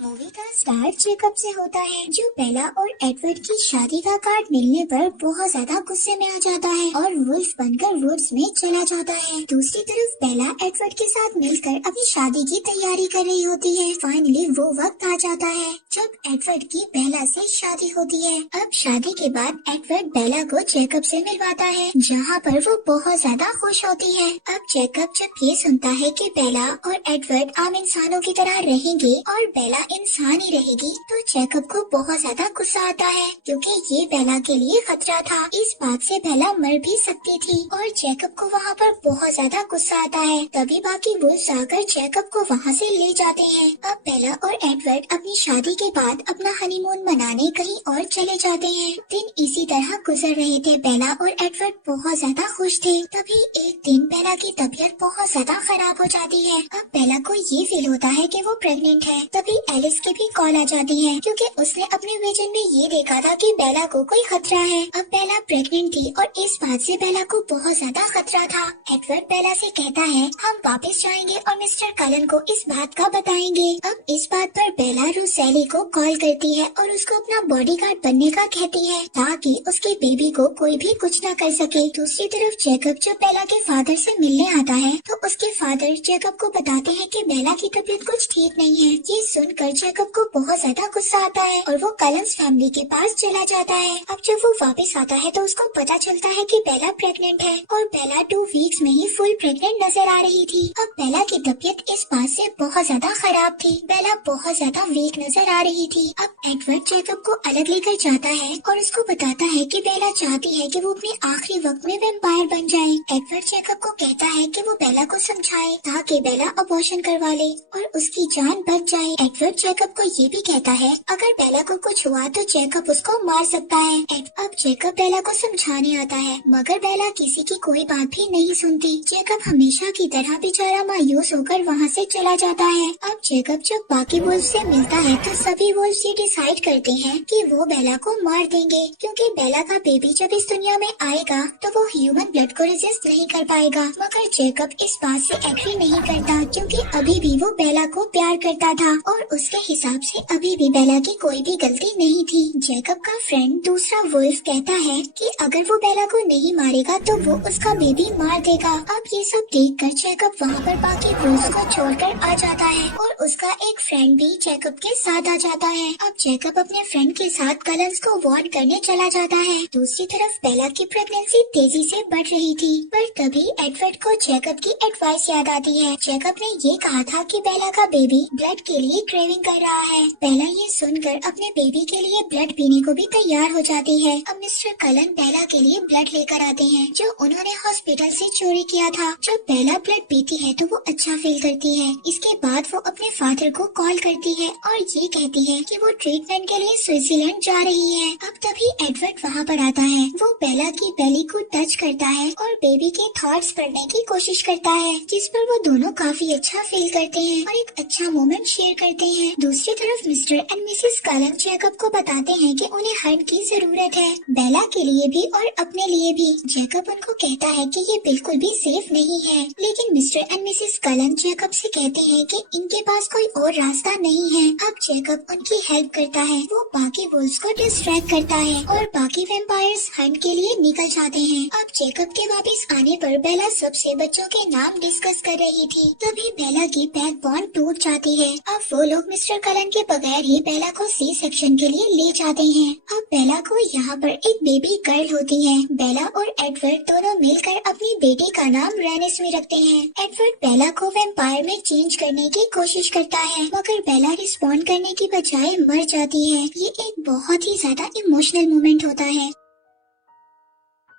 Movie का start checkup से होता है, जो बेला और एडवर्ड की शादी का कार्ड मिलने पर बहुत ज्यादा गुस्से में आ जाता है और वुल्फ बनकर वुड्स में चला जाता है। दूसरी तरफ बेला एडवर्ड के साथ मिलकर अपनी शादी की तैयारी कर रही होती है। फाइनली वो वक्त आ जाता है जब एडवर्ड की बेला से शादी होती है। अब शादी के बाद एडवर्ड बेला को जैकब से मिलवाता है, जहाँ पर वो बहुत ज्यादा खुश होती है। अब जैकब जब ये सुनता है कि बेला और एडवर्ड आम इंसानों की तरह रहेंगे और बेला इंसान ही रहेगी, तो जैकब को बहुत ज्यादा गुस्सा आता है, क्योंकि ये बेला के लिए खतरा था। इस बात से बेला मर भी सकती थी और जैकब को वहाँ पर बहुत ज्यादा गुस्सा आता है। तभी बाकी वुल्व्स आकर जैकब को वहाँ से ले जाते हैं। अब बेला और एडवर्ड अपनी शादी के बाद अपना हनीमून मनाने कहीं और चले जाते हैं। दिन इसी तरह गुजर रहे थे। बेला और एडवर्ड बहुत ज्यादा खुश थे। तभी एक दिन बेला की तबीयत बहुत ज्यादा खराब हो जाती है। अब बेला को ये फील होता है कि वो प्रेग्नेंट है। तभी एलिस की भी कॉल आ जाती है, क्योंकि उसने अपने विजन में ये देखा था कि बेला को कोई खतरा है। अब बेला प्रेग्नेंट थी और इस बात से बेला को बहुत ज्यादा खतरा था। एडवर्ड बेला से कहता है, हम वापस जाएंगे और मिस्टर कलन को इस बात का बताएंगे। अब इस बात पर बेला रोसेली को कॉल करती है और उसको अपना बॉडीगार्ड बनने का कहती है, ताकि उसके बेबी को कोई भी कुछ न कर सके। दूसरी तरफ जैकब जब बेला के फादर से मिलने आता है, तो उसके फादर जैकब को बताते हैं कि बेला की तबीयत कुछ ठीक नहीं है। ये सुनकर जैकब को बहुत ज्यादा गुस्सा आता है और वो कलन्स फैमिली के पास चला जाता है। अब जब वो वापस आता है तो उसको पता चलता है कि बेला प्रेग्नेंट है और बेला 2 वीक्स में ही फुल प्रेग्नेंट नजर आ रही थी। अब बेला की तबीयत इस बात से बहुत ज्यादा खराब थी। बेला बहुत ज्यादा वीक नजर आ रही थी। अब एडवर्ड जैकब को अलग लेकर जाता है और उसको बताता है कि बेला चाहती है कि वो अपने आखिरी वक्त में वैम्पायर बन जाए। एडवर्ड जैकब को कहता है कि वो बेला को समझाए ताकि बेला अबॉर्शन करवा ले और उसकी जान बच जाए। एडवर्ड जैकब को ये भी कहता है, अगर बेला को कुछ हुआ तो जैकब उसको मार सकता है। अब जैकब बेला को समझाने आता है, मगर बेला किसी की कोई बात भी नहीं सुनती। जैकब हमेशा की तरह बेचारा मायूस होकर वहाँ से चला जाता है। अब जैकब जब बाकी वुल्फ से मिलता है तो सभी वुल्फ ये डिसाइड करते हैं कि वो बेला को मार देंगे, क्योंकि बेला का बेबी जब इस दुनिया में आएगा तो वो ह्यूमन ब्लड को रेजिस्ट नहीं कर पाएगा। मगर जैकब इस बात से एग्री नहीं करता, क्योंकि अभी भी वो बेला को प्यार करता था और उसके हिसाब से अभी भी बेला की कोई भी गलती नहीं थी। जैकब का फ्रेंड दूसरा वुल्फ कहता है कि अगर वो बेला को नहीं मारेगा तो वो उसका बेबी मार देगा। अब ये सब देखकर जैकब वहाँ पर बाकी वुल्फ को छोड़कर आ जाता है और उसका एक फ्रेंड भी जैकब के साथ आ जाता है। अब जैकब अपने फ्रेंड के साथ कलन्स को वार्न करने चला जाता है। दूसरी तरफ बेला की प्रेगनेंसी तेजी से बढ़ रही थी, पर तभी एडवर्ड को जैकब की एडवाइस याद आती है। जैकब ने ये कहा था कि बेला का बेबी ब्लड के लिए क्रेविंग कर रहा है। बेला ये सुनकर अपने बेबी के लिए ब्लड पीने को भी तैयार हो जाती है। अब मिस्टर कलन बेला के लिए ब्लड लेकर आते हैं, जो उन्होंने हॉस्पिटल से चोरी किया था। जब बेला ब्लड पीती है तो वो अच्छा फील करती है। इसके बाद वो अपने फादर को कॉल करती है और ये कहती है कि वो ट्रीटमेंट के लिए स्विट्जरलैंड जा रही है। अब तभी एडवर्ड वहाँ पर आता है। वो बेला की बेली को टच करता है और बेबी के थॉट्स पढ़ने की कोशिश करता है, जिस पर वो दोनों काफी अच्छा फील करते हैं और एक अच्छा मोमेंट शेयर करते हैं। दूसरी तरफ mister and Mrs kiln Jacob को बताते हैं कि उन्हें हंट की जरूरत है, बेला के लिए भी और अपने लिए भी। जैकब उनको कहता है कि ये बिल्कुल भी सेफ नहीं है, लेकिन mister and Mrs kiln Jacob से कहते हैं कि इनके पास कोई और रास्ता नहीं है। अब जैकब उनकी हेल्प करता है। वो बाकी वुल्व्स को डिस्ट्रैक्ट करता है और बाकी वैम्पायर्स हंट के लिए निकल जाते हैं। अब जैकब के वापस आने पर बेला सबसे बच्चों के नाम डिस्कस कर रही थी। तभी बेला की बैकबोन टूट जाती है। अब वो लोग मिस्टर कलन के बगैर ही बेला को सी सेक्शन के लिए ले जाते हैं। अब बेला को यहाँ पर एक बेबी गर्ल होती है। बेला और एडवर्ड दोनों मिलकर अपनी बेटी का नाम रेनिस में रखते हैं। एडवर्ड बेला को वैम्पायर में चेंज करने की कोशिश करता है, मगर बेला रिस्पॉन्ड करने की बजाय मर जाती है। ये एक बहुत ही ज्यादा इमोशनल मोमेंट होता है।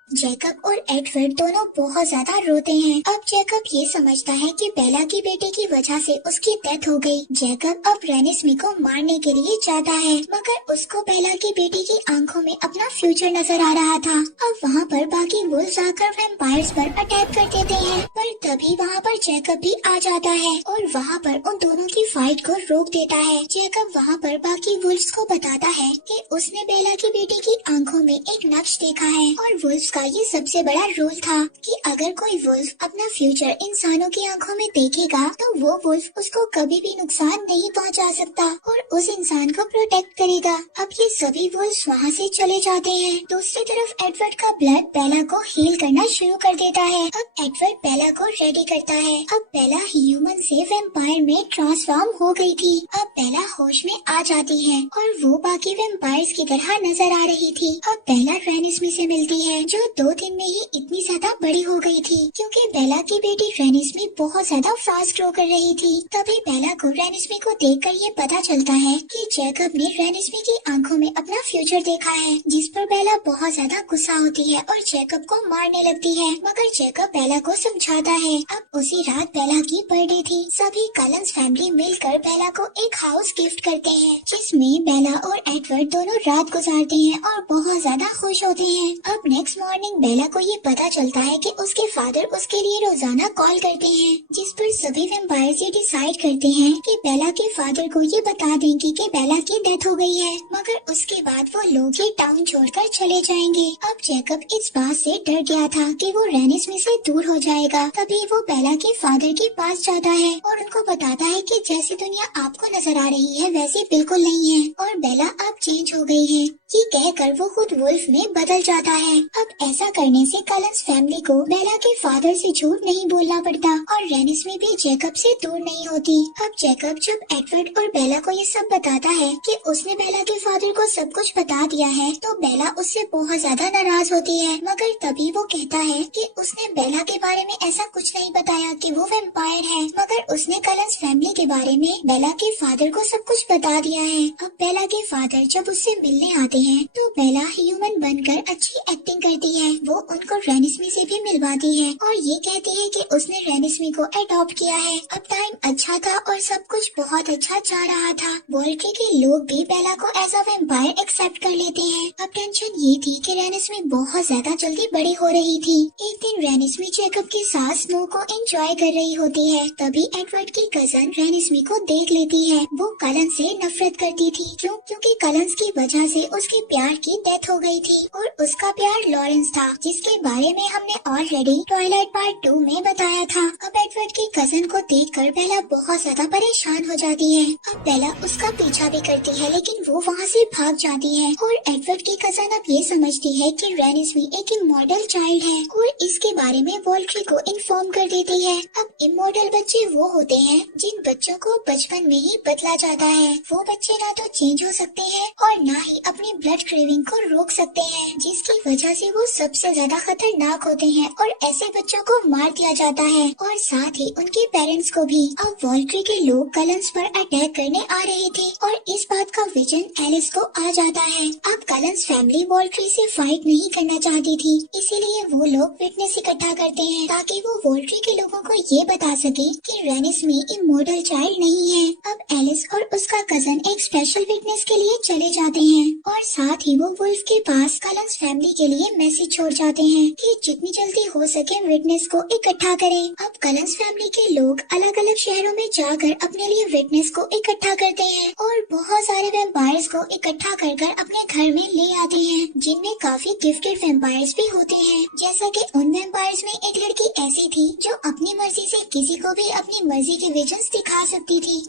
जैकब और एडवर्ड दोनों बहुत ज्यादा रोते हैं। अब जैकब ये समझता है कि बेला की बेटी की वजह से उसकी डेथ हो गई। जैकब अब रेनिस्मी को मारने के लिए जाता है, मगर उसको बेला की बेटी की आंखों में अपना फ्यूचर नजर आ रहा था। अब वहाँ पर बाकी वुल्व्स आकर वैम्पायर्स पर अटैक कर देते हैं, पर तभी वहाँ पर जैकब भी आ जाता है और वहाँ पर उन दोनों की फाइट को रोक देता है। जैकब वहाँ पर बाकी वुल्व्स को बताता है कि उसने बेला की बेटी की आंखों में एक नक्श देखा है और वुल्व्स का ये सबसे बड़ा रूल था कि अगर कोई वुल्फ अपना फ्यूचर इंसानों की आंखों में देखेगा तो वो वुल्फ उसको कभी भी नुकसान नहीं पहुंचा सकता और उस इंसान को प्रोटेक्ट करेगा। अब ये सभी वुल्फ वहाँ से चले जाते हैं। दूसरी तरफ एडवर्ड का ब्लड बेला को हील करना शुरू कर देता है। अब एडवर्ड बेला को रेडी करता है। अब बेला ह्यूमन से वैम्पायर में ट्रांसफॉर्म हो गई थी। अब बेला होश में आ जाती है और वो बाकी वैम्पायर्स की तरह नजर आ रही थी। अब बेला रेनिस्मी से मिलती है जो 2 दिन में ही इतनी ज्यादा बड़ी हो गई थी क्योंकि बेला की बेटी रेनिस्मी बहुत ज्यादा फास्ट ग्रो कर रही थी। तभी बेला को रेनिस्मी को देखकर ये पता चलता है कि जैकब ने रेनिस्मी की आंखों में अपना फ्यूचर देखा है, जिस पर बेला बहुत ज्यादा गुस्सा होती है और जैकब को मारने लगती है, मगर जैकब बेला को समझाता है। अब उसी रात बेला की बर्थडे थी। सभी कलन्स फैमिली मिलकर बेला को एक हाउस गिफ्ट करते हैं जिसमें बेला और एडवर्ड दोनों रात गुजारते हैं और बहुत ज्यादा खुश होते हैं। अब नेक्स्ट मॉर्निंग बेला को ये पता चलता है कि उसके फादर उसके लिए रोजाना कॉल करते हैं, जिस पर सभी वैम्पायर्स ये डिसाइड करते हैं कि बेला के फादर को ये बता देंगे कि बेला की डेथ हो गई है, मगर उसके बाद वो लोग ये टाउन छोड़कर चले जाएंगे। अब जैकब इस बात से डर गया था कि वो रेनिस्मी से दूर हो जाएगा। तभी वो बेला के फादर के पास जाता है और उनको बताता है कि जैसी दुनिया आपको नजर आ रही है वैसी बिल्कुल नहीं है और बेला अब चेंज हो गई है। ये कहकर वो खुद वुल्फ में बदल जाता है। अब ऐसा करने से कलन्स फैमिली को बेला के फादर से झूठ नहीं बोलना पड़ता और रेनिस्मी भी जैकब से दूर नहीं होती। अब जैकब जब एडवर्ड और बेला को ये सब बताता है कि उसने बेला के फादर को सब कुछ बता दिया है तो बेला उससे बहुत ज्यादा नाराज होती है, मगर तभी वो कहता है कि उसने बेला के बारे में ऐसा कुछ नहीं बताया कि वो वैम्पायर है, मगर उसने कलन्स फैमिली के बारे में बेला के फादर को सब कुछ बता दिया है। अब बेला के फादर जब उससे मिलने आते हैं तो बेला ह्यूमन बनकर अच्छी एक्टिंग करती है। वो उनको रेनिस्मी से भी मिलवाती है और ये कहती है कि उसने रेनिस्मी को अडॉप्ट किया है। अब टाइम अच्छा था और सब कुछ बहुत अच्छा जा रहा था। वॉल्ट्री के लोग भी बेला को एज अ वैम्पायर एक्सेप्ट कर लेते हैं। अब टेंशन ये थी कि रेनिस्मी बहुत ज्यादा जल्दी बड़ी हो रही थी। एक दिन रेनिस्मी जैकब के साथ स्नो को एंजॉय कर रही होती है। तभी एडवर्ड की कजन रेनिस्मी को देख लेती है। वो कलन्स से नफरत करती थी क्योंकि कलन्स की वजह से उसके प्यार की डेथ हो गई थी और उसका प्यार लॉरेंस था, जिसके बारे में हमने ऑलरेडी ट्वाइलाइट पार्ट 2 में बताया था। अब एडवर्ड की कजन को देखकर बेला बहुत ज्यादा परेशान हो जाती है। अब बेला उसका पीछा भी करती है लेकिन वो वहाँ से भाग जाती है और एडवर्ड की कजन अब ये समझती है कि रेनिस्मी एक इमॉर्टल चाइल्ड है और इसके बारे में वॉल्ट्री को इन्फॉर्म कर देती है। अब इमॉर्टल बच्चे वो होते हैं जिन बच्चों को बचपन में ही बदला जाता है। वो बच्चे ना तो चेंज हो सकते हैं और ना ही अपनी ब्लड क्रेविंग को रोक सकते हैं, जिसकी वजह से वो सबसे ज्यादा खतरनाक होते हैं और ऐसे बच्चों को मार दिया जाता है और साथ ही उनके पेरेंट्स को भी। अब वॉल्ट्री के लोग कलन्स पर अटैक करने आ रहे थे और इस बात का विजन एलिस को आ जाता है। अब कलन्स फैमिली वॉल्ट्री से फाइट नहीं करना चाहती थी, इसीलिए वो लोग विटनेस इकट्ठा करते हैं ताकि वो वॉल्ट्री के लोगों को ये बता सके कि रेनिस्मी इमॉर्टल चाइल्ड नहीं है। अब एलिस और उसका कजन एक स्पेशल विटनेस के लिए चले जाते हैं और साथ ही वो वुल्फ के पास कलन्स फैमिली के लिए मैसेज छोड़ जाते हैं कि जितनी जल्दी हो सके विटनेस को इकट्ठा करें। अब कलन्स फैमिली के लोग अलग अलग शहरों में जाकर अपने लिए विटनेस को इकट्ठा करते हैं और बहुत सारे वैम्पायर्स को इकट्ठा कर अपने घर में ले आते हैं, जिनमें काफी गिफ्टेड वैम्पायर्स भी होते हैं। जैसा कि उन वैम्पायर्स में एक लड़की ऐसी थी जो अपनी मर्जी से किसी को भी अपनी मर्जी के विजन्स दिखा सकती थी।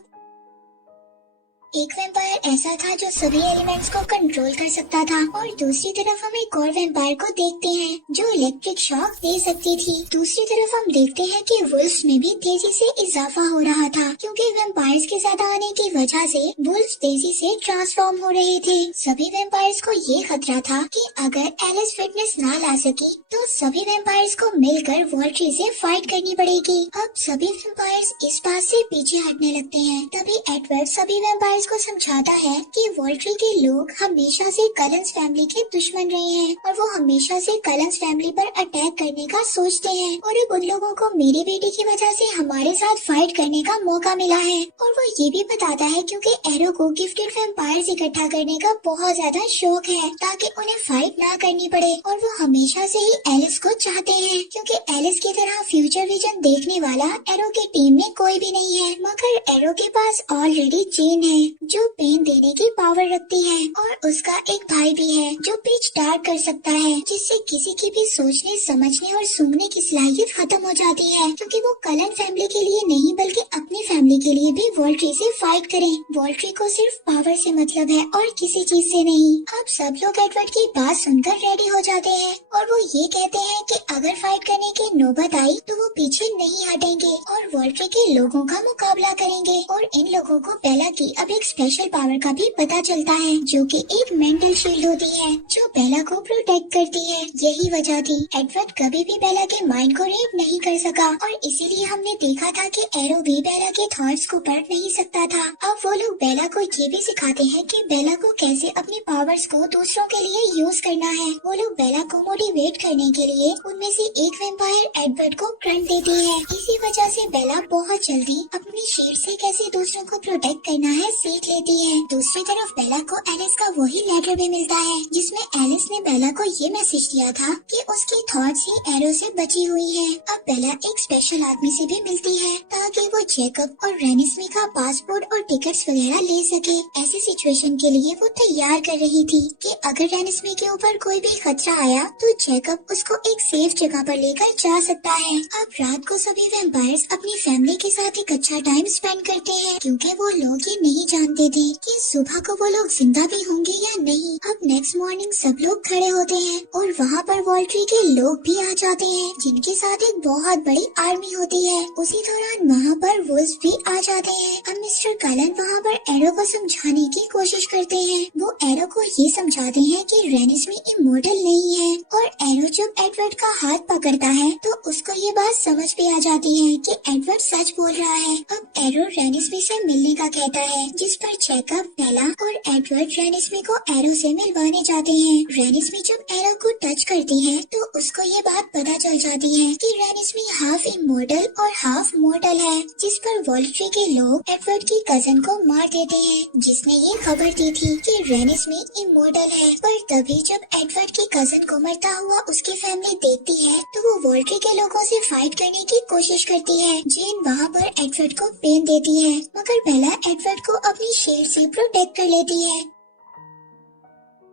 एक वैम्पायर ऐसा था जो सभी एलिमेंट्स को कंट्रोल कर सकता था और दूसरी तरफ हम एक और वैम्पायर को देखते हैं जो इलेक्ट्रिक शॉक दे सकती थी। दूसरी तरफ हम देखते हैं कि वुल्फ्स में भी तेजी से इजाफा हो रहा था क्योंकि वैम्पायर्स के ज्यादा आने की वजह से वुल्फ्स तेजी से ट्रांसफॉर्म हो रहे थे। सभी वैम्पायर्स को ये खतरा था कि अगर एलिस फिटनेस ना ला सकी तो सभी वैम्पायर्स को मिलकर वॉल्ट्री से फाइट करनी पड़ेगी। अब सभी वैम्पायर्स इस बात से पीछे हटने लगते हैं। तभी एडवर्ड सभी वैम्पायर्स को समझाता है कि वॉल्ट्री के लोग हमेशा से कलन्स फैमिली के दुश्मन रहे हैं और वो हमेशा से कलन्स फैमिली पर अटैक करने का सोचते हैं और अब उन लोगों को मेरी बेटी की वजह से हमारे साथ फाइट करने का मौका मिला है। और वो ये भी बताता है क्योंकि एरो को गिफ्टेड वैम्पायर्स इकट्ठा करने का बहुत ज्यादा शौक है ताकि उन्हें फाइट ना करनी पड़े और वो हमेशा से ही एलिस को चाहते हैं क्योंकि एलिस की तरह फ्यूचर विजन देखने वाला एरो की टीम में कोई भी नहीं है, मगर एरो के पास ऑलरेडी जेन है। जो पेन देने की पावर रखती है, और उसका एक भाई भी है जो पिच डार्क कर सकता है, जिससे किसी की भी सोचने, समझने और सूंघने की सलाहियत खत्म हो जाती है, क्योंकि वो कलन फैमिली के लिए नहीं बल्कि अपनी फैमिली के लिए भी वोल्ट्री से फाइट करें। वोल्ट्री को सिर्फ पावर से मतलब है और किसी चीज से नहीं। अब सब लोग एडवर्ड की बात सुनकर रेडी हो जाते हैं और वो ये कहते हैं कि अगर फाइट करने की नौबत आई तो वो पीछे नहीं हटेंगे और वोल्ट्री के लोगों का मुकाबला करेंगे। और इन लोगों को बेला की अब एक स्पेशल पावर का भी पता चलता है, जो कि एक मेंटल शील्ड होती है जो बेला को प्रोटेक्ट करती है। यही वजह थी एडवर्ड कभी भी बेला के माइंड को रीड नहीं कर सका, और इसीलिए हमने देखा था कि एरो भी बेला के थॉट्स को पढ़ नहीं सकता था। अब वो लोग बेला को ये भी सिखाते हैं कि बेला को कैसे अपनी पावर्स को दूसरों के लिए यूज करना है। वो लोग बेला को मोटिवेट करने के लिए उनमें से एक वैम्पायर एडवर्ड को करंट देती है। इसी वजह से बेला बहुत जल्दी अपनी शील्ड से कैसे दूसरों को प्रोटेक्ट करना है सीख लेती है। दूसरी तरफ बेला को एलिस का वही लेटर भी मिलता है जिसमें एलिस ने बेला को ये मैसेज दिया था कि उसकी थॉट्स ही एरो से बची हुई है। अब बेला एक स्पेशल आदमी से भी मिलती है ताकि वो जैकब और रेनिस्मी का पासपोर्ट और टिकट्स वगैरह ले सके। ऐसी सिचुएशन के लिए वो तैयार कर रही थी कि अगर रेनिस्मी के ऊपर कोई भी खतरा आया तो जैकब उसको एक सेफ जगह पर लेकर जा सकता है। अब रात को सभी वैम्पायर्स अपनी फैमिली के साथ एक अच्छा टाइम स्पेंड करते हैं, क्योंकि वो लोग ये नहीं जानते थे कि सुबह को वो लोग जिंदा भी होंगे या नहीं। अब नेक्स्ट मॉर्निंग सब लोग खड़े होते हैं और वहाँ पर वोल्ट्री के लोग भी आ जाते हैं, जिनके साथ एक बहुत बड़ी आर्मी होती है। उसी दौरान वहाँ पर वुल्फ भी आ जाते हैं। अब मिस्टर कलन वहाँ पर एरो को समझाने की कोशिश करते हैं। वो एरो को ये समझाते हैं कि रेनिस्मी इमोर्टल नहीं है, और एरो जब एडवर्ड का हाथ पकड़ता है तो उसको ये बात समझ भी आ जाती है कि एडवर्ड सच बोल रहा है। अब एरो रेनिस्मी से मिलने का कहता है, जिस पर जैकब, बेला और एडवर्ड रेनिस्मी को एरो से मिलवाने जाते हैं। रेनिस्मी जब एरो को टच करती है तो उसको ये बात पता चल जाती है कि रेनिस्मी हाफ इमोर्टल और हाफ मोर्टल है, जिस पर वोल्ट्री के लोग एडवर्ड की कजन को मार देते हैं, जिसने ये खबर दी थी कि रेनिस्मी इमोर्टल है। पर तभी जब एडवर्ड की कजन को मरता हुआ उसकी फैमिली देखती है तो वो वोल्ट्री के लोगों से फाइट करने की कोशिश करती है। जेन वहाँ पर एडवर्ड को पेन देती है, मगर बेला एडवर्ड को अपनी शील्ड से प्रोटेक्ट कर लेती है।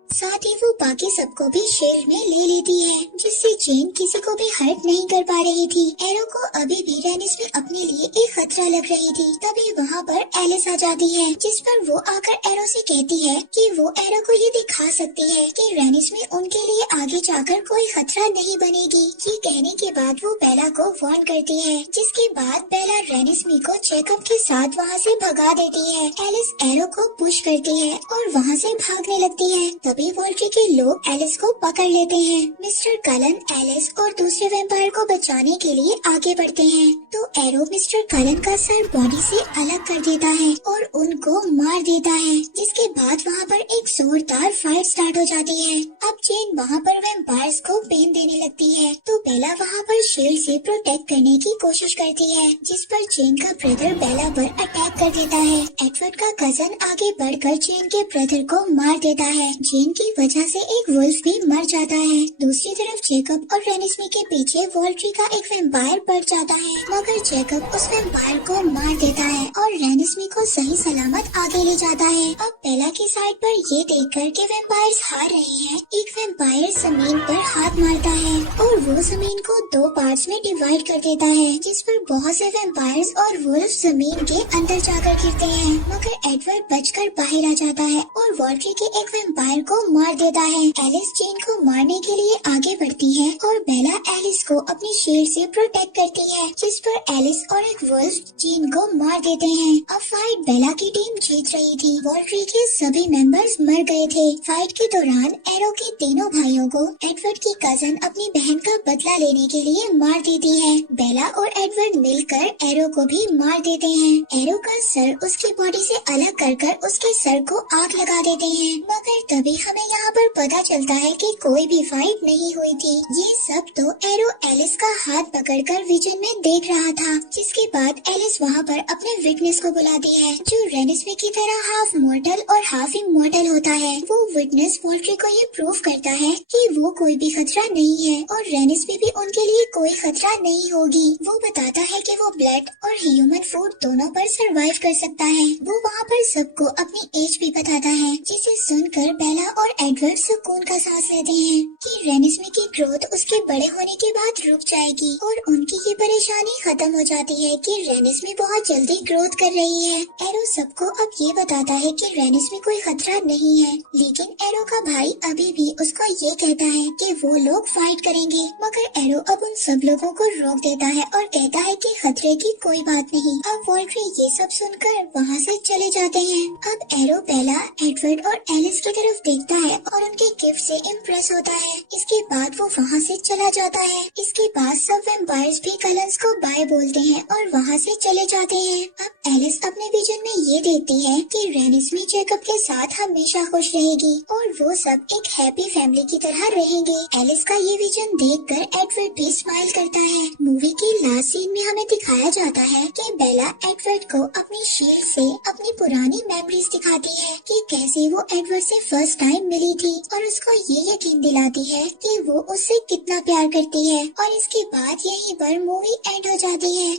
साथ ही वो बाकी सबको भी शील्ड में ले लेती है, जिससे जेन किसी को भी हर्ट नहीं कर पा रही थी। एरो को अभी भी रेनिस्मी अपने लिए एक खतरा लग रही थी। तभी वहाँ पर एलिस आ जाती है, जिस पर वो आकर एरो से कहती है कि वो एरो को ये दिखा सकती है कि रेनिस्मी उनके लिए आगे जाकर कोई खतरा नहीं बनेगी। ये कहने के बाद वो बेला को वार्न करती है, जिसके बाद बेला रेनिस्मी को जैकब के साथ वहाँ से भगा देती है। एलिस एरो को पुश करती है और वहाँ से भागने लगती है। तभी वोल्ट्री के लोग एलिस को पकड़ लेते हैं। मिस्टर कलन एलिस और दूसरे वैम्पायर को बचाने के लिए आगे बढ़ते हैं, तो एरो मिस्टर कलन का सर बॉडी से अलग कर देता है और उनको मार देता है, जिसके बाद वहाँ पर एक जोरदार फाइट स्टार्ट हो जाती है। अब जेन वहाँ पर वैम्पायर्स को पेन देने लगती है, तो बेला वहाँ पर शील्ड से प्रोटेक्ट करने की कोशिश करती है, जिस पर जेन का ब्रदर बेला पर अटैक कर देता है। एडवर्ड का कजन आगे बढ़कर जेन के ब्रदर को मार देता है। जेन की वजह से एक वुल्फ भी मर जाता है। दूसरी तरफ जैकब और रेनिस्मी के पीछे वोल्ट्री का एक वैम्पायर बढ़ जाता है, मगर जैकब उस वैम्पायर को मार देता है और रेनिस्मी को सही सलामत आगे ले जाता है। अब बेला की साइड पर ये देखकर कि वैम्पायर्स हार रहे हैं, एक वैम्पायर जमीन पर हाथ मारता है और वो जमीन को दो पार्ट्स में डिवाइड कर देता है, जिस पर बहुत से वैम्पायर्स और वुल्फ जमीन के अंदर जाकर गिरते हैं, मगर एडवर्ड बचकर बाहर आ जाता है और वोल्ट्री के एक वैम्पायर को मार देता है। एलिस जेन को मारने के लिए आगे बढ़ती है और बेला एलिस को अपनी शील्ड से प्रोटेक्ट करती है, जिस पर एलिस और एक वुल्फ जेन को मार देते हैं। अब फाइट बेला की टीम जीत रही थी। वोल्ट्री के सभी मेंबर्स मर गए थे। फाइट के दौरान एरो के तीनों भाइयों को एडवर्ड की कजन अपनी बहन का बदला लेने के लिए मार देती है। बेला और एडवर्ड मिलकर एरो को भी मार देते हैं। एरो का सर उसकी बॉडी से अलग कर उसके सर को आग लगा देते हैं, मगर तभी हमें यहाँ पर पता चलता है कि कोई भी फाइट नहीं हुई थी। ये सब तो एरो एलिस का हाथ पकड़कर विजन में देख रहा था, जिसके बाद एलिस वहाँ पर अपने विटनेस को बुलाती है, जो रेनिस्मी की तरह हाफ मोर्टल और हाफ इमॉर्टल होता है। वो विटनेस वॉल्ट्री को ये प्रूव करता है कि वो कोई भी खतरा नहीं है और रेनिस भी उनके लिए कोई खतरा नहीं होगी। वो बताता है कि वो ब्लड और ह्यूमन फूड दोनों पर सरवाइव कर सकता है। वो वहाँ पर सबको अपनी एज भी बताता है, जिसे सुनकर बेला और एडवर्ड सुकून का सांस लेते हैं कि रेनिस्मी की ग्रोथ उसके बड़े होने के बाद रुक जाएगी और उनकी ये परेशानी खत्म हो जाती है कि रेनिस्मी बहुत जल्दी ग्रोथ कर रही है। एरो सबको अब ये बताता है कि रेनिस्मी कोई खतरा नहीं है, लेकिन एरो का भाई अभी भी उसको ये कहता है कि वो लोग फाइट करेंगे। मगर एरो अब उन सब लोगों को रोक देता है और कहता है कि खतरे की कोई बात नहीं। अब वॉल्ट्री ये सब सुनकर वहाँ से चले जाते हैं। अब एरो बेला, एडवर्ड और एलिस की तरफ देखता है और उनके गिफ्ट से इम्प्रेस होता है। इसके बाद वो वहाँ से चला जाता है। इसके बाद सब वैम्पायर्स भी कलंस को बाय बोलते हैं और वहाँ से चले जाते हैं। अब एलिस अपने विजन में ये देखती है कि रेनिस्मी जैकब के साथ हमेशा खुश रहेगी और वो सब एक हैप्पी फैमिली की तरह रहेंगे। एलिस का ये विजन देखकर एडवर्ड भी स्माइल करता है। मूवी के लास्ट सीन में हमें दिखाया जाता है कि बेला एडवर्ड को अपनी शील्ड से अपनी पुरानी मेमोरीज दिखाती है कि कैसे वो एडवर्ड से फर्स्ट टाइम मिली थी और उसको ये यकीन दिलाती है कि वो उससे कितना प्यार करती है। और इसके बाद यहीं पर मूवी एंड हो जाती है।